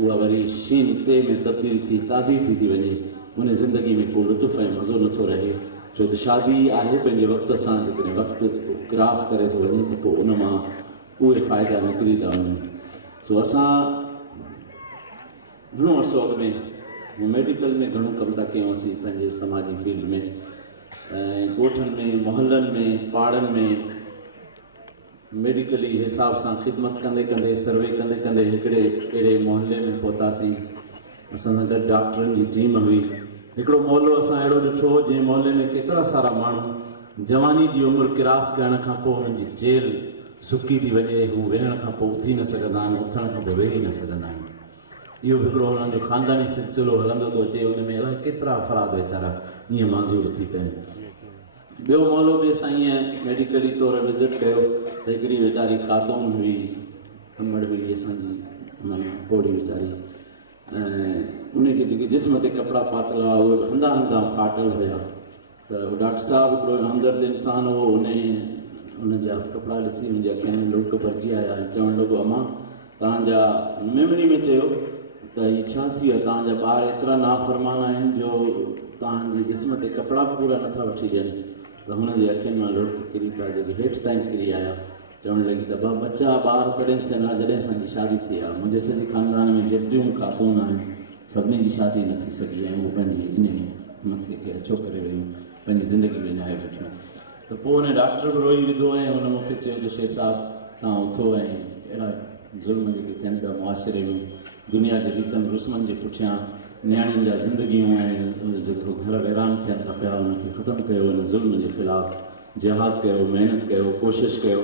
उहा वरी शीन ते में तब्दील थी तादी थी वञे उन ज़िंदगी में को लुत्फ़ ऐं मज़ो नथो रहे छो त शादी आहे पंहिंजे वक़्त सां जेकॾहिं वक़्तु क्रॉस करे थो वञे त पोइ उन मां उहे फ़ाइदा निकिरी था वञनि सो असां घणो अर्सो अॻु में मेडिकल में घणो कमु था कयूं असीं पंहिंजे समाजी फील्ड में ऐं ॻोठनि में मोहल्लनि में पाड़नि में मेडिकली हिसाब सां ख़िदमत कंदे कंदे सर्वे कंदे कंदे हिकिड़े अहिड़े मोहल्ले में पहुतासीं असां सां गॾु डॉक्टरनि जी टीम हुई हिकिड़ो मोहल्लो असां अहिड़ो ॾिठो जंहिं मोहल्ले में केतिरा सारा माण्हू जवानी जी उमिरि क्रॉस करण खां पोइ हुननि जी जेल सुकी थी वञे हू वेहण खां पोइ उथी न सघंदा आहिनि उथण खां पोइ वेही न सघंदा आहिनि इहो हिकिड़ो हुननि जो ख़ानदानी सिलसिलो हलंदो थो अचे हुन में अलाए केतिरा अफ़राद वीचारा ईअं माज़ूर थी पिया आहिनि ॿियो मोहल्लो बि असां ईअं मेडिकली तौरु विज़िट कयो त हिकिड़ी वीचारी ख़ातून हुई अमड़ हुई असांजी माना पोड़ी वीचारी ऐं उनखे जेके जिस्म ते कपिड़ा पातल हुआ उहे हंधा हंधा फाटल हुया त डॉक्टर साहिबु हिकिड़ो हमदर्द इंसान हो उनजा कपिड़ा ॾिसी मुंहिंजी अखियुनि में लोक भरिजी आया ऐं चवणु लॻो अमा तव्हांजा मेमरी में चयो त हीअ छा थी आहे तव्हांजा ॿार एतिरा नाफ़रमान आहिनि जो तव्हांजे जिस्म ते कपिड़ा पूरा नथा वठी ॾियनि त हुनजी अखियुनि मां लोक किरी पिया जेके हेठि ताईं किरी आया चवणु लॻी त बच्चा ॿार तॾहिं थियनि हा जॾहिं असांजी शादी थी आहे मुंहिंजे सॼे ख़ानदान में जेतिरियूं ख़ातून आहिनि सभिनी जी शादी न थी सघी ऐं उहे पंहिंजी इन मथे खे अछो करे वियूं पंहिंजी ज़िंदगी विञाए वेठियूं त पोइ हुन डॉक्टर बि रोई विधो ऐं हुन मूंखे चयो त शेख साहिबु तव्हां उथो ऐं अहिड़ा ज़ुल्म जेके थियनि पिया मुआशिरे में दुनिया जे रीतनि रुस्मनि जे पुठियां नियाणियुनि जा ज़िंदगियूं ऐं जेको घर वैरान थियनि था पिया उनखे ख़तमु कयो हिन ज़ुल्म जे ख़िलाफ़ु जिहाद कयो महिनत कयो कोशिशि कयो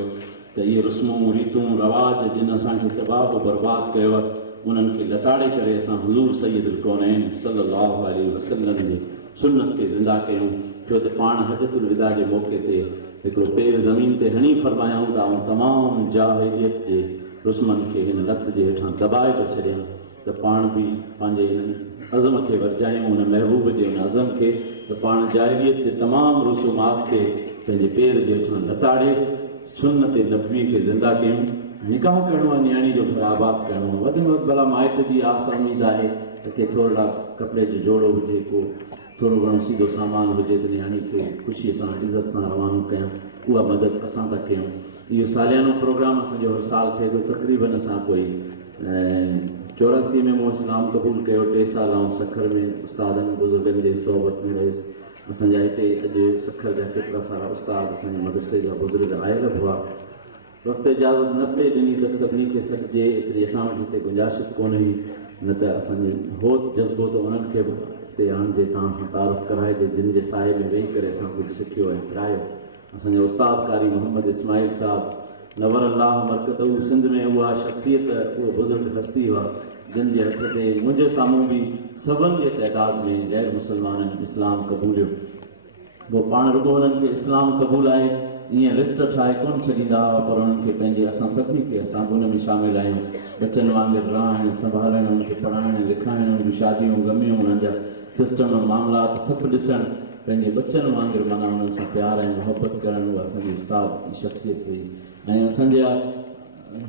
त इहे रस्मूं रीतूं रवाज जिन असांखे तबाह बर्बादु कयो आहे उन्हनि खे लताड़े करे असां हुज़ूर सैयदुल कौनैन सल्लल्लाहु अलैहि वसल्लम जे सुन्नत खे ज़िंदा कयूं छो त पाण हजतुल विदा जे मौक़े ते हिकिड़ो पेर ज़मीन ते हणी फरमायूं था ऐं तमामु जाहिलियत जे रुस्मनि खे हिन लत जे हेठां दॿाए थो छॾियां त पाण बि पंहिंजे हिन अज़म खे वरजायूं हुन महबूब जे हिन अज़म खे त पाण जाहिलियत जे तमामु रसूमात खे पंहिंजे पेर जे हेठां लताड़े सुन्नत नबवी खे ज़िंदा कयूं निकाह करिणो आहे नियाणी जो घर आबाद करिणो आहे वधि में वधि भला माइट जी आस उम्मीद आहे त के थोरा कपिड़े जो जोड़ो हुजे को थोरो घणो सीधो सामान हुजे त नियाणी खे ख़ुशीअ सां इज़त सां रवानो कयूं उहा मदद असां था कयूं इहो सालियानो प्रोग्राम असांजो हर साल थिए थो तक़रीबन असां कोई 84 में मूं इस्लाम क़बूल कयो 3 साल ऐं सखर में उस्तादनि बुज़ुर्गनि जे सोबत में रहियुसि असांजा हिते अॼु सखर जा केतिरा सारा उस्ताद असांजे मदरसे जा बुज़ुर्ग आयल हुआ वक़्तु इजाज़त न पई ॾिनी त सभिनी खे सॾिजे एतिरी असां वटि हिते गुंजाइश कोन हुई न त असांजे हो जज़्बो त उन्हनि खे बि हिते आणिजे तव्हां सां तारीफ़ कराइजे जिन जे साए में वेही करे असां कुझु सिखियो ऐं पढ़ायो असांजा उस्ताद कारी मोहम्मद इस्माइल साहिबु नवर अल्लाह मरकतू सिंध में उहा शख़्सियत उहा बुज़ुर्ग हस्ती हुआ जिन जे हथ ते मुंहिंजे साम्हूं बि सभिनि जे तइदाद में गैर मुस्लमाननि इस्लाम क़बूलियो पोइ पाण रुॻो हुननि खे इस्लाम क़बूल आहे ईअं लिस्ट ठाहे कोन छॾींदा हुआ पर उन्हनि खे पंहिंजे असां सभिनी खे असां बि हुन में शामिलु आहियूं बचनि वांगुरु रहणु संभालणु उन्हनि खे पढ़ाइणु लिखाइणु उन्हनि जूं शादियूं गमियूं उन्हनि जा सिस्टम मामलात सभु ॾिसणु पंहिंजे बचनि वांगुरु माना उन्हनि सां प्यार ऐं मुहबत करणु उहा असांजी उस्ताद जी शख़्सियत हुई ऐं असांजा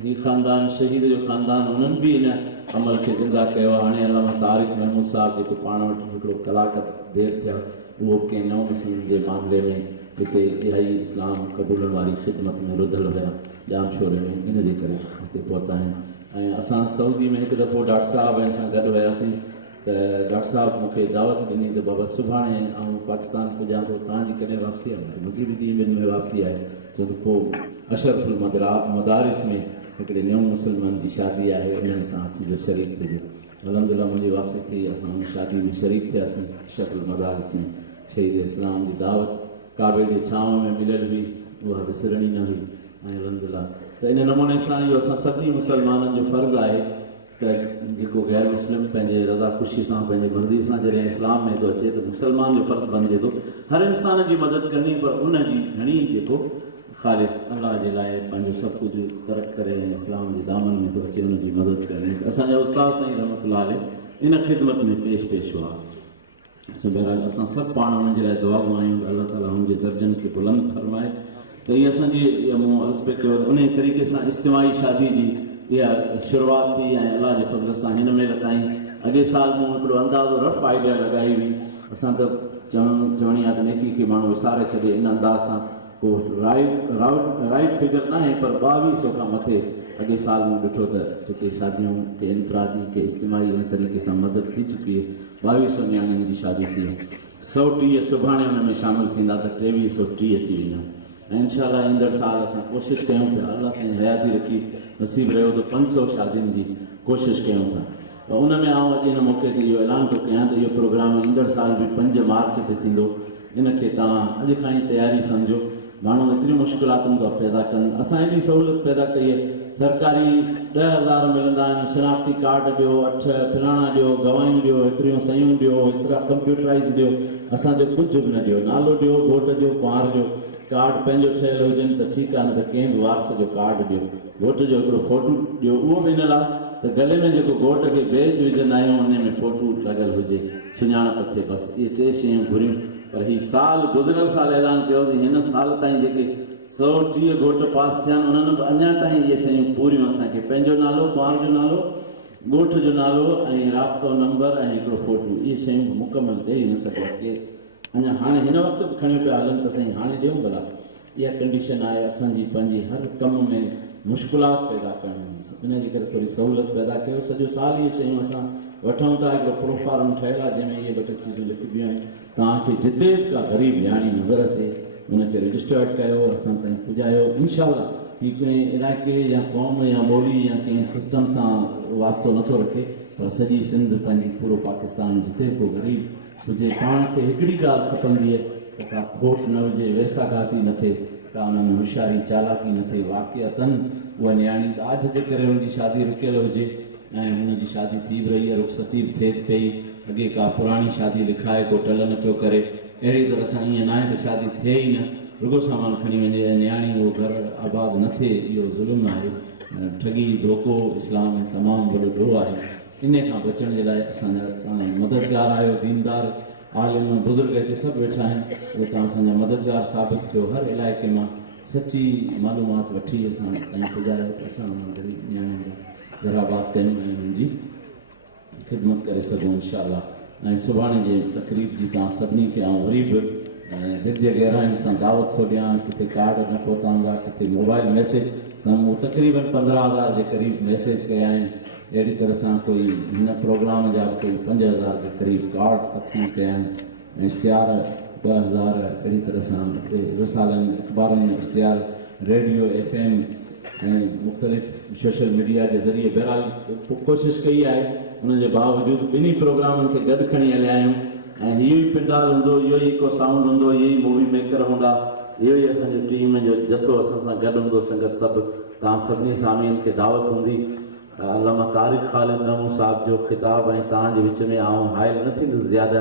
हीउ ख़ानदान शहीद जो ख़ानदान उन्हनि बि इन अमल खे ज़िंदा कयो आहे हाणे अलामा तारिक महमूद साहिबु जेको पाण वटि हिकिड़ो कलाक देरि थिया उहो कंहिं नओं मुस्लिम जे मामले में हिते इलाही इस्लाम क़बूलनि वारी ख़िदमत में रुधल हुया जाम शोरे में इन जे करे हिते पहुता आहिनि ऐं असां सऊदी में हिकु दफ़ो डॉक्टर साहिबु ऐं असां गॾु वियासीं त डॉक्टर साहिबु मूंखे दावत ॾिनी त बाबा सुभाणे ऐं पाकिस्तान पुॼां थो तव्हांजी कॾहिं वापसी आहे मुंहिंजी बि ॾींहं ॿिनि में वापसी आहे छो त पोइ अशरफुल मदारिस में हिकिड़े न्यू मुस्लमान जी शादी आहे उन में तव्हां अचिजो शरीक थिजो अलहमदिल्ला मुंहिंजी वापसी थी असां हुन शादी में शरीक थियासीं अशरफुल मदारिस में शहीद इस्लाम जी दावत काबे जे छांव में मिलियल हुई उहा विसरणी न हुई ऐं अलहमदिल्ला त इन नमूने सां इहो असां सभिनी मुस्लमाननि जो फ़र्ज़ु आहे त जेको गैर मुस्लिम पंहिंजे रज़ा ख़ुशी सां पंहिंजे मर्ज़ी सां जॾहिं इस्लाम में थो अचे त मुस्लमान जो फ़र्ज़ु बणिजे थो हर इंसान जी मदद करणी पर उन जी घणी जेको ख़ालिस अल्लाह जे लाइ पंहिंजो सभु कुझु तर्क करे ऐं इस्लाम जे दामन में थो अचे उनजी मदद करणी असांजा उस्ताद साईं रहमतुल्लाह इन ख़िदमत में पेश हुआ बहरहाल असां सभु पाण हुननि जे लाइ दुआऊं आहियूं त अलाह ताला हुनजे दर्जनि खे बुलंद फरमाए त हीअ असांजी मूं अर्ज़ु पियो कयो उन तरीक़े सां इज्तिमाही शादी जी इहा शुरूआत थी ऐं अलाह जे फज़ल सां हिन महिल ताईं अॻे साल मूं हिकिड़ो अंदाज़ो रफ़ आइडिया लॻाई हुई। असां त चवणी आहे त नेकी खे माण्हू विसारे छॾे इन अंदाज़ सां को राइट फिगर न आहे, पर 2200 खां मथे अॻे साल मूं ॾिठो त जेके शादियूं के इनफरादी के इज्तिमाही इन तरीक़े सां मदद थी चुकी आहे। 2200 नियाणियुनि जी शादी थी आहे। 130 सुभाणे हुन में शामिलु थींदा त 2330 थी वेंदा। ऐं इनशाला ईंदड़ साल असां कोशिशि कयूं पिया, अलाह साईं हयाती रखी नसीब रहियो त 500 शादियुनि जी कोशिशि कयूं था। त उन में आउं अॼु हिन मौक़े ते इहो ऐलान थो कयां त इहो प्रोग्राम ईंदड़ साल बि 5 मार्च ते थींदो। इन खे तव्हां अॼु खां ई तयारी सम्झो। माण्हू एतिरियूं मुश्किलातूं था पैदा कनि, असां एॾी सहूलियत पैदा कई आहे। सरकारी 10,000 मिलंदा आहिनि, शनाख्ती कार्ड ॾियो, 8 फलाणा ॾियो, गवाहियूं ॾियो, एतिरियूं सयूं ॾियो, एतिरा कंप्यूटराइज़ ॾियो, असांजो कुझु बि न ॾियो। नालो ॾियो, घोट जो कुंवार जो कार्ड पंहिंजो ठहियलु हुजनि त ठीकु आहे, न त कंहिं बि वारस जो कार्ड ॾियो। घोट जो हिकिड़ो फोटू ॾियो, उहो बि ॾिनल आहे त गले में जेको घोट खे बेज विझंदा आहियूं उन में फोटू लॻल हुजे, सुञाणप थिए। बसि इहे 3 शयूं घुरियूं। पर हीउ साल गुज़िरियल साल ऐलान कयोसीं, हिन साल ताईं जेके 130 घोट पास थिया आहिनि उन्हनि बि अञा ताईं इहे शयूं पूरियूं असांखे पंहिंजो नालो, कुंवार जो नालो, ॻोठ जो नालो ऐं राब्तो नंबर ऐं हिकिड़ो फोटू, इहे शयूं मुकमल ॾेई न सघिया के अञा हाणे हिन वक़्तु बि खणी पिया हलनि त साईं हाणे ॾियूं भला। इहा कंडीशन आहे असांजी पंहिंजी हर कम में मुश्किलात पैदा करणु, इन जे करे थोरी सहूलियत पैदा कयो। सॼो साल इहे शयूं असां वठूं था। हिकिड़ो प्रोफार्म ठहियलु आहे जंहिंमें इहे 2 चीज़ूं लिखिबियूं आहिनि। तव्हांखे जिते बि का ग़रीब न्याणी नज़र अचे उनखे रजिस्टर्ड कयो, असां ताईं पुॼायो। इनशाला हीउ कंहिं इलाइक़े या क़ौम या ॿोली या कंहिं सिस्टम सां वास्तो नथो रखे, पर सॼी सिंध पंहिंजी पूरो पाकिस्तान जिते को ग़रीब हुजे, पाण खे हिकिड़ी ॻाल्हि खपंदी आहे त का खोट न हुजे, वेसाघाती न थिए, का हुन में होशियारी चालाकी न थिए। वाक़िअतन उहा नियाणी ॾाढ जे करे हुनजी शादी रुकियल हुजे ऐं हुनजी शादी थी बि रही आहे, रुख़सती बि थिए पई, अॻे का पुराणी शादी लिखाए को टल न पियो करे, अहिड़ी तरह सां ईअं न आहे त शादी थिए ई न, रुगो सामान खणी वञे ऐं नियाणी उहो घर आबाद न थिए, इहो ज़ुल्म आहे। ठगी धोखो इस्लाम में तमामु वॾो ॾोह आहे। इन खां बचण जे लाइ असांजा मददगार आहियो, दीनदार आलिम बुज़ुर्ग हिते सभु वेठा आहिनि, उहे तव्हां असांजा मददगार साबित थियो। हर इलाइक़े मां सची मालूमात वठी असां ताईं पुॼायो, असां ग़रीब नियाणियुनि जा घर आबाद कयूं ऐं उन्हनि जी ख़िदमत करे सघूं इनशाला। ऐं सुभाणे जे तक़रीब जी तव्हां सभिनी खे आउं वरी बि दिलि जे गहराइनि सां दावत थो ॾियां। किथे कार्ड न पहुता हूंदा, किथे मोबाइल मैसेज, मूं तक़रीबन 15,000 जे क़रीब मैसेज कया आहिनि। अहिड़ी तरह सां कोई हिन प्रोग्राम जा कोई 5,000 जे क़रीब कार्ड तक़सीम कया आहिनि ऐं इश्तिहार 2,000 अहिड़ी तरह सां रिसालनि अख़बारनि में इश्तिहार, रेडियो FM ऐं मुख़्तलिफ़ सोशल मीडिया जे ज़रिए बहरहाल कोशिशि कई आहे। उनजे बावजूदि ॿिन्ही प्रोग्रामनि खे गॾु खणी हलिया आहियूं ऐं इहो ई पिंडाल हूंदो, इहो ई को साउंड हूंदो, इहे ई मूवी मेकर हूंदा, इहो ई असांजो टीम जो जथो असां सां गॾु हूंदो। संगत सभु तव्हां सभिनी सामीन खे दावत हूंदी। अल्लामा तारिक ख़ालिद नमू साहिब जो ख़िताब ऐं तव्हांजे विच में आउं हाइल न थींदुसि ज़्यादा।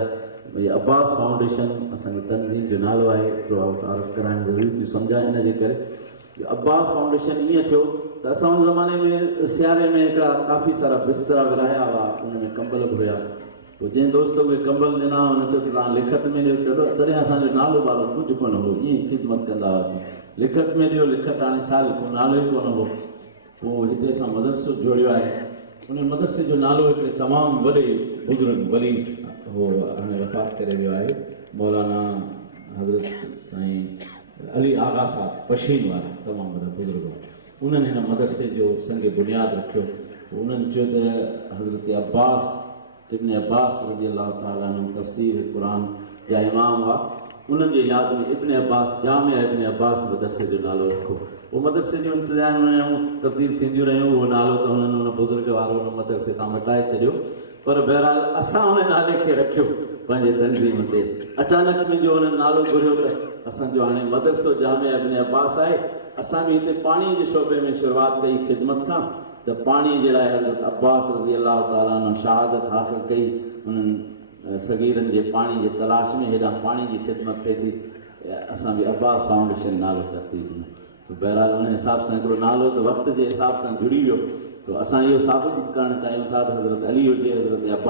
भई अब्बास फाउंडेशन असांजी तनज़ीम जो नालो आहे, एतिरो तारीफ़ कराइणु ज़रूरी थी सम्झां। इन जे करे अब्बास फाउंडेशन ईअं थियो त असां उन ज़माने में सियारे में हिकिड़ा काफ़ी सारा बिस्तरा विराया हुआ, उन में कंबल बि हुया। पोइ जंहिं दोस्त उहे कंबल ॾिना हुन चयो त तव्हां लिखत में ॾियो, तॾहिं असांजो नालो वालो कुझु कोन हो, ईअं ख़िदमत कंदा हुआसीं। लिखत में ॾियो, लिखत हाणे छा लिखूं, नालो ई कोन हो। पोइ हिते असां मदरसो जोड़ियो आहे। उन मदरसे जो नालो हिकिड़े तमामु वॾे बुज़ुर्ग वली हो हाणे वफ़ात करे वियो आहे, मौलाना हज़रत साईं अली आगा साहिब पशीन वारा, तमामु वॾा बुज़ुर्ग। उन्हनि हिन मदरसे जो संग बुनियादु रखियो। उन्हनि चयो त हज़रत अब्बास इब्न अब्बास रज़ी अल्लाह ताला अन्हु तफ़सीर क़ुरान जा इमाम हुआ, उन्हनि जे यादि में इब्न अब्बास जामिया इब्न अब्बास मदरसे जो नालो रखो। उहो मदरसे जूं इंतिज़ाम तब्दील थींदियूं रहियूं, उहो नालो त हुननि उन बुज़ुर्ग वारो उन मदरसे तां मटाए छॾियो, पर बहरहाल असां उन नाले खे रखियो पंहिंजे तनज़ीम ते। अचानक मुंहिंजो हुननि नालो घुरियो त असांजो हाणे मदरसो जामिया इब्न अब्बास आहे। असां बि हिते पाणीअ जे शोबे में शुरूआति कई ख़िदमत खां, त पाणीअ जे लाइ हज़रत अब्बास रज़ी अल्लाह ताला अन्हु शहादत हासिल कई। उन्हनि सगीरनि जे पाणी जे तलाश में हेॾां पाणी जी ख़िदमत थिए थी, असां बि अब्बास फाउंडेशन नालो तरतीब ॾिनो। त बहरहाल उन हिसाब सां हिकिड़ो नालो त वक़्त जे हिसाब सां जुड़ी वियो। त असां इहो साबित करणु चाहियूं था त हज़रत अली हुजे, हज़रत अब्बास